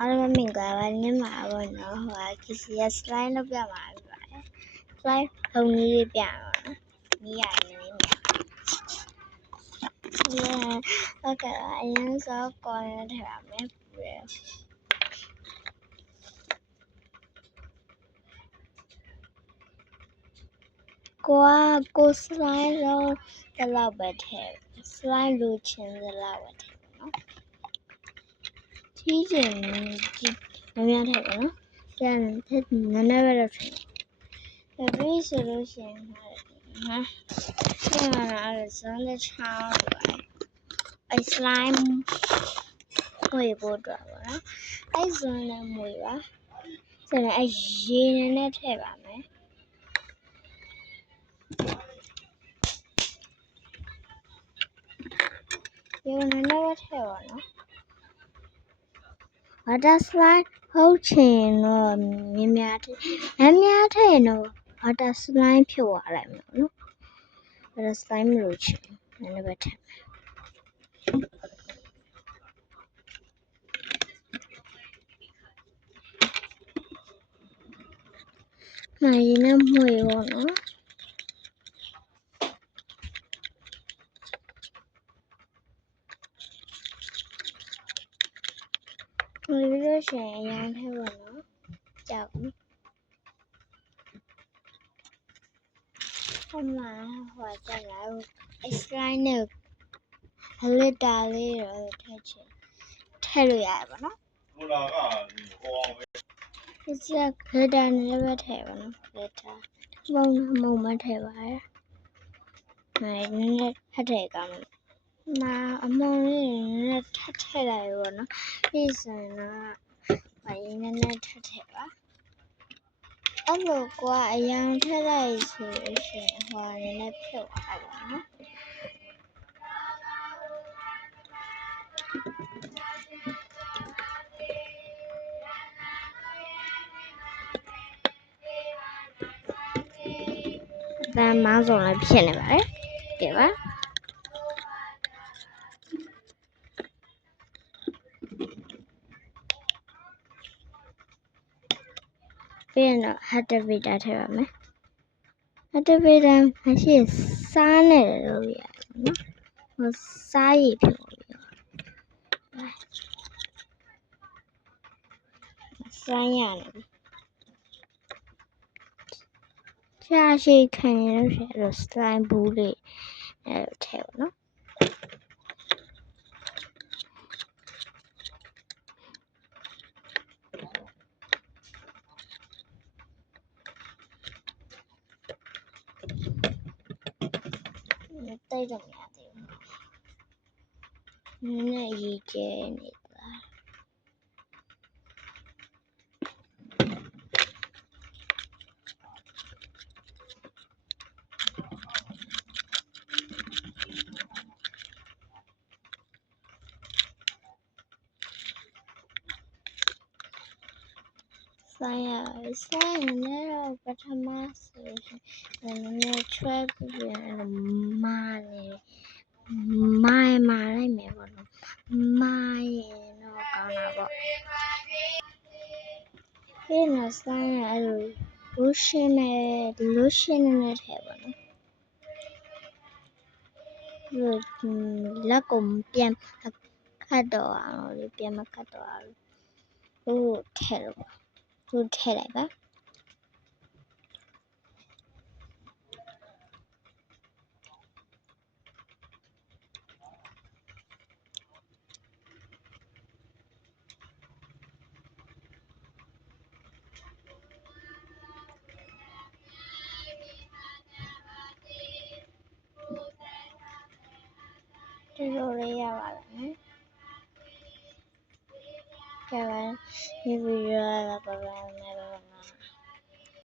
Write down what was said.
အားလုံးမင်္ဂလာပါညမှာပါနော်ဟိုက KCS slide လုပ်ပြမှာဖြစ်ပါတယ် slide ထုံးလေးပြမှာနီးရတယ်နည်းဟုတ်ကဲ့အရင်စောကောင်းရထည့်ပါမယ်ကို slide လုံးဒီလောက်ပဲထည့် slide လိုချင်ဒီလောက်ပဲထည့်နော်ကြီးချင်မများထည့်ပါနော်ပြန်ထည့်နည်းနည်းပဲတော့ထည့်ပြီးဆိုလို့ရှိရင်ဟာဒီမှာတော့ဇွန်တဲ့ချောင်းပဲslime မွေဖို့တော့ပါနော်ဇွန်နဲ့မွေပါဆိုတော့ရေနဲ့ထည့်ပါမယ်ရေနဲ့လည်းထည့်ပါနော်water slide ဟုတ်ချင်တော့များထည့်ရင်တော့ water slide ဖြစ်သွားလိုက်မယ်နော် water slide မလို့ချင်နည်းနည်းပဲထည့်မယ်ရေနဲ့မွေပေါ့နော်ပြီးလို့ရှိရင်အရင်ထည့်ပါနော်ကြောက်ဘူးဟိုမှာဟိုကြက်လာslide နဲ့ glitter လေးတော့ထည့်လို့ရတယ်ပေါ့နော်ဟိုလာကဟိုအောင်ပဲဒီက glitter နဲ့ပဲထည့်ပါနော် glitter မုံမထည့်ပါရဲ့နည်းနည်းထည့်ကောင်းတယ်အမုံလေးနည်းနည်းထည့်လိုက်ပေါ့နော်ပြီးဆိုရင်တော့နည်းနည်းထည့်ပါအဲ့လိုအရင်ထည့်လိုက်ဆိုရှင်ဟိုနည်းနည်းဖြုတ်သွားပါနော်ဒါမောင်းစုံလည်းဖြစ်နေပါတယ်ကြည့်ပါပြီးရင်တော့ activator ထည့်ပါမယ် activator မရှိစားနေတယ်လို့ရတယ်နော်ဟိုစားရည်ဖြစ်စားရတယ်ရှာရှိခံရလို့ရှိရင် slime ဘူးလေးထည့်ပါနော်တိတ်တော့မရသေးဘူးနည်းနည်းရေကျဲနေတာဆိုင်ရနဲ့တော့ပထမဆိုရင်နည်းနည်းချွဲပြီးမာလိုက်မယ်ပေါ့နော်မာရင်တော့ကောင်းတာပေါ့ပြီးတော့ဆိုင်ရအဲ့လို lotion နဲ့ထည့်ပါနော်လက်ကိုပြန်ခတ်တော့အောင်လို့ပြန်မခတ်တော့အောင်လို့ထည့်လိုက်ပါဒီလိုလေးရပါလားကြပါဒီဗီဒီယိုကတော့